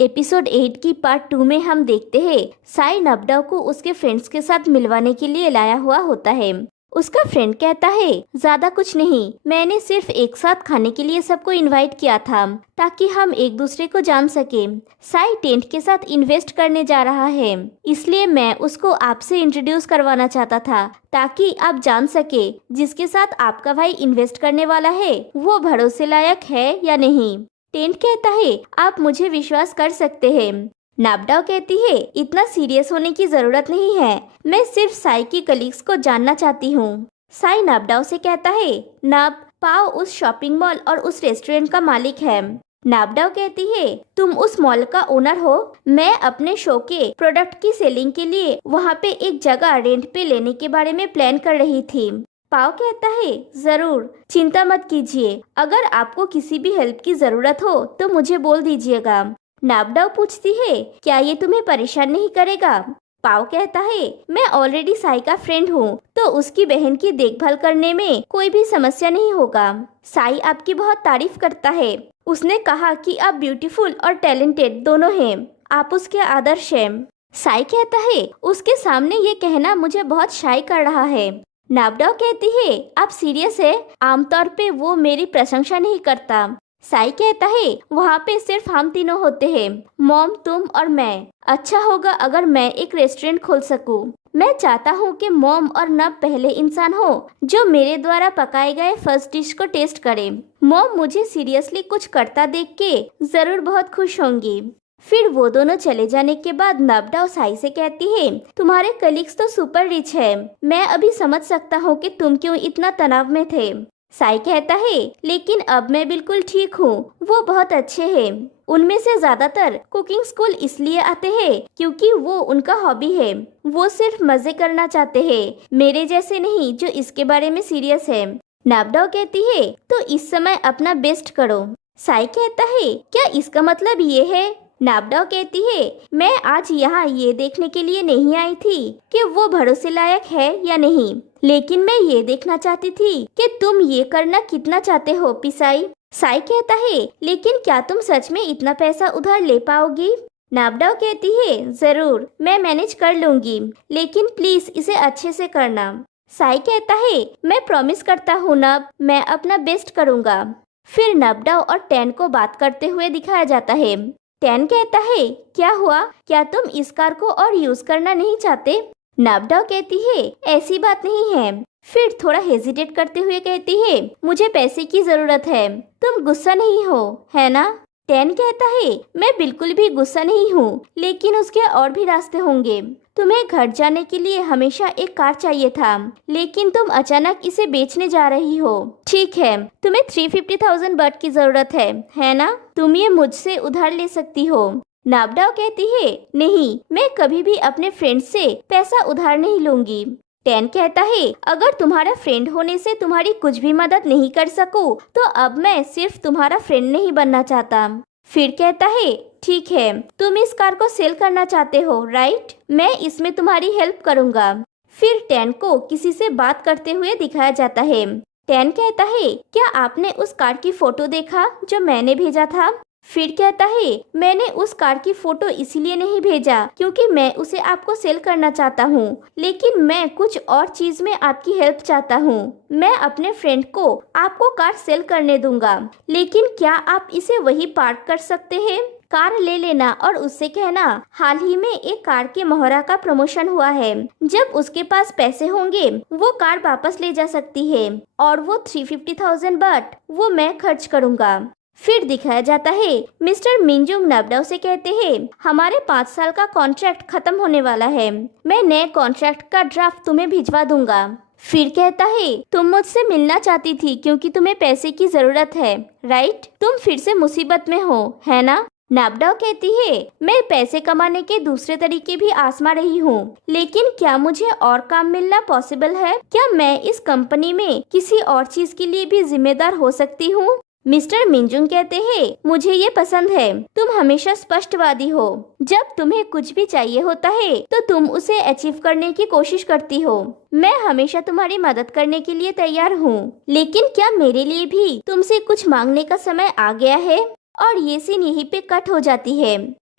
Episode 8 की part 2 में हम देखते हैं साई नबडाओ को उसके फ्रेंड्स के साथ मिलवाने के लिए लाया हुआ होता है। उसका फ्रेंड कहता है, ज्यादा कुछ नहीं, मैंने सिर्फ एक साथ खाने के लिए सबको इनवाइट किया था ताकि हम एक दूसरे को जान सके। साई टेंट के साथ इन्वेस्ट करने जा रहा है, इसलिए मैं उसको आपसे इंट्रोड्यूस करवाना चाहता था ताकि आप जान सके जिसके साथ आपका भाई इन्वेस्ट करने वाला है वो भरोसे लायक है या नहीं। टेंट कहता है, आप मुझे विश्वास कर सकते हैं। नाबडाओ कहती है, इतना सीरियस होने की जरूरत नहीं है, मैं सिर्फ साई की कलीग्स को जानना चाहती हूँ। साई नाबडाओ से कहता है, नाब, पाओ उस शॉपिंग मॉल और उस रेस्टोरेंट का मालिक है। नाबडाओ कहती है, तुम उस मॉल का ओनर हो। मैं अपने शो के प्रोडक्ट की सेलिंग के लिए वहाँ पे एक जगह रेंट पे लेने के बारे में प्लान कर रही थी। पाओ कहता है, जरूर, चिंता मत कीजिए, अगर आपको किसी भी हेल्प की जरूरत हो तो मुझे बोल दीजिएगा। नाबडाओ पूछती है, क्या ये तुम्हें परेशान नहीं करेगा? पाओ कहता है, मैं ऑलरेडी साई का फ्रेंड हूँ तो उसकी बहन की देखभाल करने में कोई भी समस्या नहीं होगा। साई आपकी बहुत तारीफ करता है, उसने कहा कि आप ब्यूटीफुल और टैलेंटेड दोनों हैं, आप उसके आदर्श हैं। साई कहता है, उसके सामने ये कहना मुझे बहुत शाई कर रहा है। नाबडाओ कहती है, आप सीरियस है? आमतौर पे वो मेरी प्रशंसा नहीं करता। साई कहता है, वहाँ पे सिर्फ हम तीनों होते हैं, मॉम, तुम और मैं। अच्छा होगा अगर मैं एक रेस्टोरेंट खोल सकूं। मैं चाहता हूँ कि मॉम और नब पहले इंसान हो जो मेरे द्वारा पकाए गए फर्स्ट डिश को टेस्ट करे। मॉम मुझे सीरियसली कुछ करता देख के जरूर बहुत खुश होंगी। फिर वो दोनों चले जाने के बाद नाबडाओ साई से कहती है, तुम्हारे कलीग्स तो सुपर रिच है, मैं अभी समझ सकता हूँ कि तुम क्यों इतना तनाव में थे। साई कहता है, लेकिन अब मैं बिल्कुल ठीक हूँ, वो बहुत अच्छे हैं। उनमें से ज्यादातर कुकिंग स्कूल इसलिए आते हैं क्योंकि वो उनका हॉबी है, वो सिर्फ मजे करना चाहते हैं, मेरे जैसे नहीं जो इसके बारे में सीरियस है। नाबडाओ कहती है, तो इस समय अपना बेस्ट करो। साई कहता है, क्या इसका मतलब ये है? नाबडाओ कहती है, मैं आज यहाँ ये देखने के लिए नहीं आई थी कि वो भरोसे लायक है या नहीं, लेकिन मैं ये देखना चाहती थी कि तुम ये करना कितना चाहते हो पिसाई। साई कहता है, लेकिन क्या तुम सच में इतना पैसा उधार ले पाओगी? नाबडाओ कहती है, जरूर, मैं मैनेज कर लूंगी, लेकिन प्लीज इसे अच्छे से करना। साई कहता है, मैं प्रॉमिस करता हूँ नब, मैं अपना बेस्ट करूँगा। फिर नबडाओ और टैन को बात करते हुए दिखाया जाता है। टैन कहता है, क्या हुआ, क्या तुम इस कार को और यूज करना नहीं चाहते? नाबडाओ कहती है, ऐसी बात नहीं है। फिर थोड़ा हेजिटेट करते हुए कहती है, मुझे पैसे की जरूरत है, तुम गुस्सा नहीं हो, है ना? टैन कहता है, मैं बिल्कुल भी गुस्सा नहीं हूँ, लेकिन उसके और भी रास्ते होंगे। तुम्हें घर जाने के लिए हमेशा एक कार चाहिए था, लेकिन तुम अचानक इसे बेचने जा रही हो। ठीक है, तुम्हें 350,000 बट की जरूरत है ना? तुम ये मुझसे उधार ले सकती हो। नाबडाओ कहती है, नहीं, मैं कभी भी अपने फ्रेंड से पैसा उधार नहीं लूंगी। टैन कहता है, अगर तुम्हारा फ्रेंड होने से तुम्हारी कुछ भी मदद नहीं कर सकूं, तो अब मैं सिर्फ तुम्हारा फ्रेंड नहीं बनना चाहता। फिर कहता है, ठीक है, तुम इस कार को सेल करना चाहते हो, राइट? मैं इसमें तुम्हारी हेल्प करूंगा। फिर टैन को किसी से बात करते हुए दिखाया जाता है। टैन कहता है, क्या आपने उस कार की फोटो देखा जो मैंने भेजा था? फिर कहता है, मैंने उस कार की फोटो इसीलिए नहीं भेजा क्योंकि मैं उसे आपको सेल करना चाहता हूँ, लेकिन मैं कुछ और चीज में आपकी हेल्प चाहता हूँ। मैं अपने फ्रेंड को आपको कार सेल करने दूंगा, लेकिन क्या आप इसे वही पार्क कर सकते हैं? कार ले लेना और उससे कहना, हाल ही में एक कार के मोहरा का प्रमोशन हुआ है, जब उसके पास पैसे होंगे वो कार वापस ले जा सकती है, और वो 350,000 बट वो मैं खर्च करूँगा। फिर दिखाया जाता है, मिस्टर मिंजुंग नाबडाओ से कहते हैं, हमारे 5 साल का कॉन्ट्रैक्ट खत्म होने वाला है, मैं नए कॉन्ट्रैक्ट का ड्राफ्ट तुम्हें भिजवा दूंगा। फिर कहता है, तुम मुझसे मिलना चाहती थी क्योंकि तुम्हें पैसे की जरूरत है, राइट? तुम फिर से मुसीबत में हो, है ना? नाबडाओ कहती है, मैं पैसे कमाने के दूसरे तरीके भी आजमा रही हूँ, लेकिन क्या मुझे और काम मिलना पॉसिबल है? क्या मैं इस कंपनी में किसी और चीज के लिए भी जिम्मेदार हो सकती हूँ? मिस्टर मिंजुंग कहते हैं, मुझे ये पसंद है, तुम हमेशा स्पष्टवादी हो। जब तुम्हें कुछ भी चाहिए होता है तो तुम उसे अचीव करने की कोशिश करती हो। मैं हमेशा तुम्हारी मदद करने के लिए तैयार हूँ, लेकिन क्या मेरे लिए भी तुमसे कुछ मांगने का समय आ गया है? और ये सीन यहीं पे कट हो जाती है।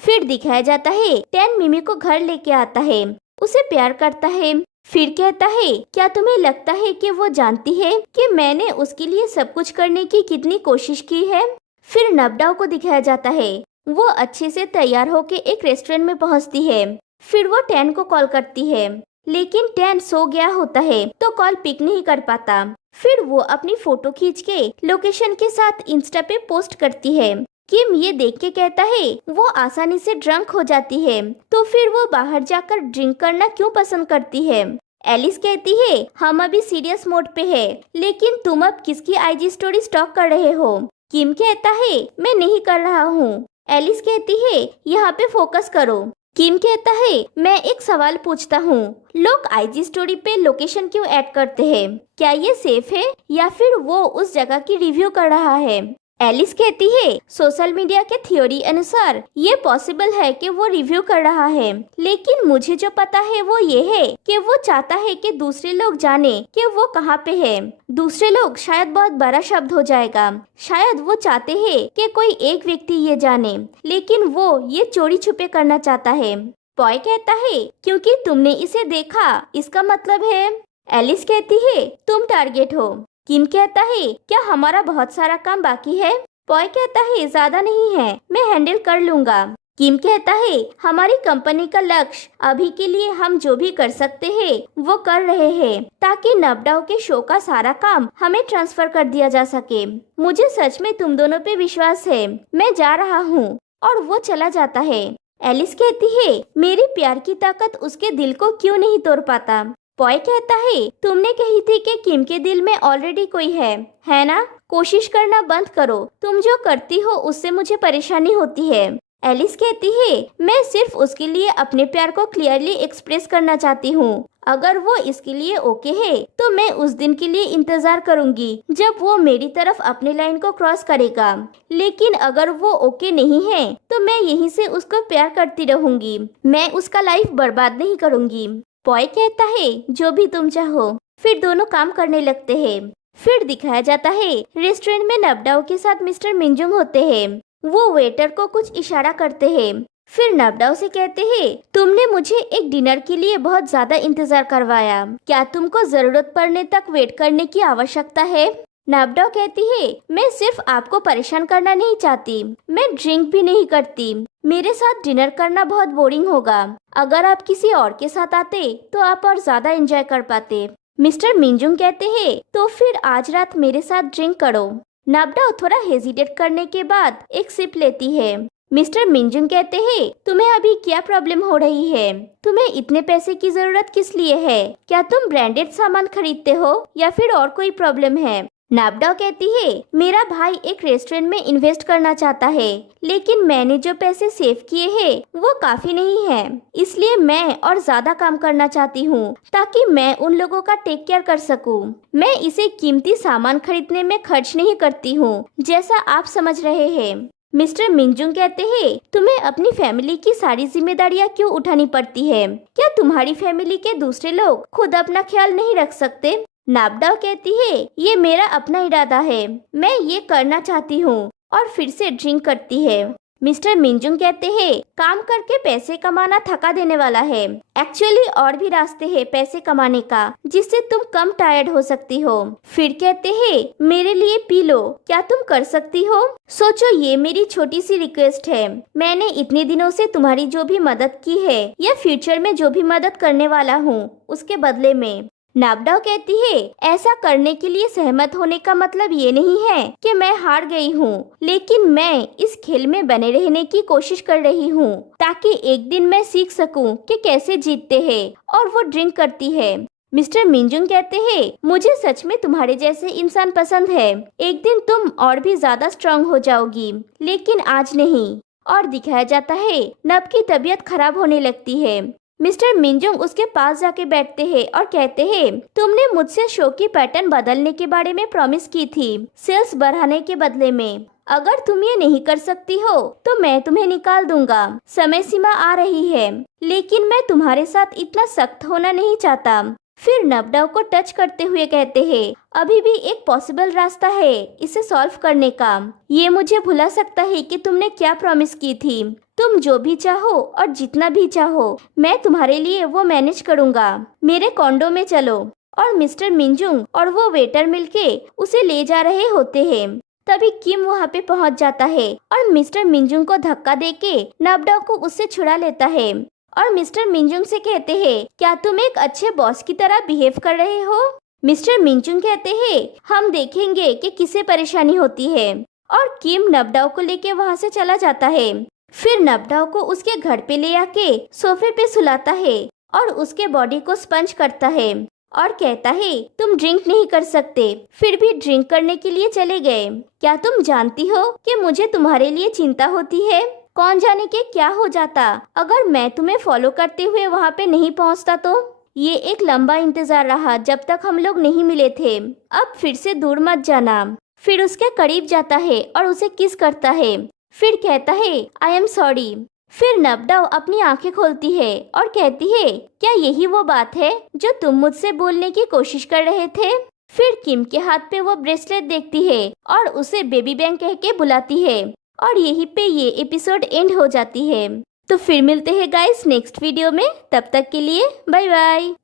फिर दिखाया जाता है टैन मिमी को घर लेके आता है, उसे प्यार करता है। फिर कहता है क्या तुम्हें लगता है कि वो जानती है कि मैंने उसके लिए सब कुछ करने की कितनी कोशिश की है। फिर नबडाओ को दिखाया जाता है वो अच्छे से तैयार होके एक रेस्टोरेंट में पहुंचती है। फिर वो टैन को कॉल करती है, लेकिन टैन सो गया होता है तो कॉल पिक नहीं कर पाता। फिर वो अपनी फोटो खींच के लोकेशन के साथ इंस्टा पे पोस्ट करती है। किम ये देख के कहता है वो आसानी से ड्रंक हो जाती है, तो फिर वो बाहर जाकर ड्रिंक करना क्यों पसंद करती है। एलिस कहती है हम अभी सीरियस मोड पे है, लेकिन तुम अब किसकी आईजी स्टोरी स्टॉक कर रहे हो। किम कहता है मैं नहीं कर रहा हूँ। एलिस कहती है यहाँ पे फोकस करो। किम कहता है मैं एक सवाल पूछता हूँ, लोग आईजी स्टोरी पे लोकेशन क्यों ऐड करते हैं, क्या ये सेफ है या फिर वो उस जगह की रिव्यू कर रहा है। एलिस कहती है सोशल मीडिया के थ्योरी अनुसार ये पॉसिबल है कि वो रिव्यू कर रहा है, लेकिन मुझे जो पता है वो ये है कि वो चाहता है कि दूसरे लोग जाने कि वो कहाँ पे है। दूसरे लोग शायद बहुत बड़ा शब्द हो जाएगा, शायद वो चाहते हैं कि कोई एक व्यक्ति ये जाने, लेकिन वो ये चोरी छुपे करना चाहता है। पॉय कहता है क्योंकि तुमने इसे देखा इसका मतलब है। एलिस कहती है तुम टारगेट हो। किम कहता है क्या हमारा बहुत सारा काम बाकी है। पॉय कहता है ज्यादा नहीं है, मैं हैंडल कर लूंगा। किम कहता है हमारी कंपनी का लक्ष्य अभी के लिए हम जो भी कर सकते हैं वो कर रहे हैं, ताकि नबडाओ के शो का सारा काम हमें ट्रांसफर कर दिया जा सके। मुझे सच में तुम दोनों पे विश्वास है, मैं जा रहा हूँ। और वो चला जाता है। एलिस कहती है मेरी प्यार की ताकत उसके दिल को क्यों नहीं तोड़ पाता। पॉय कहता है तुमने कही थी कि किम के दिल में ऑलरेडी कोई है ना। कोशिश करना बंद करो, तुम जो करती हो उससे मुझे परेशानी होती है। एलिस कहती है मैं सिर्फ उसके लिए अपने प्यार को क्लियरली एक्सप्रेस करना चाहती हूँ। अगर वो इसके लिए ओके है तो मैं उस दिन के लिए इंतजार करूंगी जब वो मेरी तरफ अपने लाइन को क्रॉस करेगा, लेकिन अगर वो ओके नहीं है तो मैं यहीं से उसको प्यार करती रहूंगी, मैं उसका लाइफ बर्बाद नहीं करूंगी। पॉय कहता है जो भी तुम चाहो। फिर दोनों काम करने लगते हैं। फिर दिखाया जाता है रेस्टोरेंट में नबडाओ के साथ मिस्टर मिंजुंग होते हैं। वो वेटर को कुछ इशारा करते हैं। फिर नबडाओ से कहते हैं तुमने मुझे एक डिनर के लिए बहुत ज्यादा इंतजार करवाया, क्या तुमको जरूरत पड़ने तक वेट करने की आवश्यकता है। नबडाओ कहती है मैं सिर्फ आपको परेशान करना नहीं चाहती, मैं ड्रिंक भी नहीं करती, मेरे साथ डिनर करना बहुत बोरिंग होगा। अगर आप किसी और के साथ आते तो आप और ज्यादा एंजॉय कर पाते। मिस्टर मिंजुंग कहते हैं तो फिर आज रात मेरे साथ ड्रिंक करो। नबडाओ थोड़ा हेजिटेट करने के बाद एक सिप लेती है। मिस्टर मिंजुंग कहते हैं तुम्हें अभी क्या प्रॉब्लम हो रही है, तुम्हें इतने पैसे की जरूरत किस लिए है, क्या तुम ब्रांडेड सामान खरीदते हो या फिर और कोई प्रॉब्लम है। नबडाओ कहती है मेरा भाई एक रेस्टोरेंट में इन्वेस्ट करना चाहता है, लेकिन मैंने जो पैसे सेव किए हैं वो काफी नहीं है, इसलिए मैं और ज्यादा काम करना चाहती हूँ ताकि मैं उन लोगों का टेक केयर कर सकूँ। मैं इसे कीमती सामान खरीदने में खर्च नहीं करती हूँ, जैसा आप समझ रहे हैं। मिस्टर मिंजुंग कहते हैं तुम्हें अपनी फैमिली की सारी जिम्मेदारियाँ क्यों उठानी पड़ती है, क्या तुम्हारी फैमिली के दूसरे लोग खुद अपना ख्याल नहीं रख सकते। नबडाओ कहती है ये मेरा अपना इरादा है, मैं ये करना चाहती हूँ, और फिर से ड्रिंक करती है। मिस्टर मिंजुंग कहते हैं काम करके पैसे कमाना थका देने वाला है, एक्चुअली और भी रास्ते हैं पैसे कमाने का जिससे तुम कम टायर्ड हो सकती हो। फिर कहते हैं मेरे लिए पी लो, क्या तुम कर सकती हो। सोचो ये मेरी छोटी सी रिक्वेस्ट है, मैंने इतने दिनों से तुम्हारी जो भी मदद की है या फ्यूचर में जो भी मदद करने वाला हूँ उसके बदले में। नबडाओ कहती है ऐसा करने के लिए सहमत होने का मतलब ये नहीं है कि मैं हार गई हूँ, लेकिन मैं इस खेल में बने रहने की कोशिश कर रही हूँ ताकि एक दिन मैं सीख सकूं कि कैसे जीतते हैं। और वो ड्रिंक करती है। मिस्टर मिंजुंग कहते हैं मुझे सच में तुम्हारे जैसे इंसान पसंद है, एक दिन तुम और भी ज्यादा स्ट्रांग हो जाओगी, लेकिन आज नहीं। और दिखाया जाता है नब की तबीयत खराब होने लगती है। मिस्टर मिंजुंग उसके पास जाके बैठते हैं और कहते हैं तुमने मुझसे शो की पैटर्न बदलने के बारे में प्रॉमिस की थी सेल्स बढ़ाने के बदले में। अगर तुम ये नहीं कर सकती हो तो मैं तुम्हें निकाल दूंगा, समय सीमा आ रही है, लेकिन मैं तुम्हारे साथ इतना सख्त होना नहीं चाहता। फिर नबडाओ को टच करते हुए कहते हैं अभी भी एक पॉसिबल रास्ता है इसे सॉल्व करने का, ये मुझे भुला सकता है कि तुमने क्या प्रॉमिस की थी। तुम जो भी चाहो और जितना भी चाहो मैं तुम्हारे लिए वो मैनेज करूँगा। मेरे कॉन्डो में चलो। और मिस्टर मिंजुंग और वो वेटर मिलके उसे ले जा रहे होते हैं। तभी किम वहाँ पे पहुँच जाता है और मिस्टर मिंजुंग को धक्का देके नबडाओ को उससे छुड़ा लेता है और मिस्टर मिंजुंग से कहते हैं, क्या तुम एक अच्छे बॉस की तरह बिहेव कर रहे हो? मिस्टर मिंजुंग कहते हैं, हम देखेंगे कि किसे परेशानी होती है। और किम नबडाओ को लेके वहाँ से चला जाता है। फिर नबडाओ को उसके घर पे ले आके सोफे पे सुलाता है और उसके बॉडी को स्पंज करता है और कहता है, तुम ड्रिंक नहीं कर सकते, फिर भी ड्रिंक करने के लिए चले गए। क्या तुम जानती हो कि मुझे तुम्हारे लिए चिंता होती है? कौन जाने के क्या हो जाता अगर मैं तुम्हें फॉलो करते हुए वहाँ पे नहीं पहुँचता तो। ये एक लंबा इंतजार रहा जब तक हम लोग नहीं मिले थे। अब फिर से दूर मत जाना। फिर उसके करीब जाता है और उसे किस करता है। फिर कहता है, आई एम सॉरी। फिर नबडाओ अपनी आंखें खोलती है और कहती है, क्या यही वो बात है जो तुम मुझसे बोलने की कोशिश कर रहे थे? फिर किम के हाथ पे वो ब्रेसलेट देखती है और उसे बेबी बैंक कह के बुलाती है और यहीं पे ये एपिसोड एंड हो जाती है। तो फिर मिलते हैं गाइस नेक्स्ट वीडियो में। तब तक के लिए बाय बाय।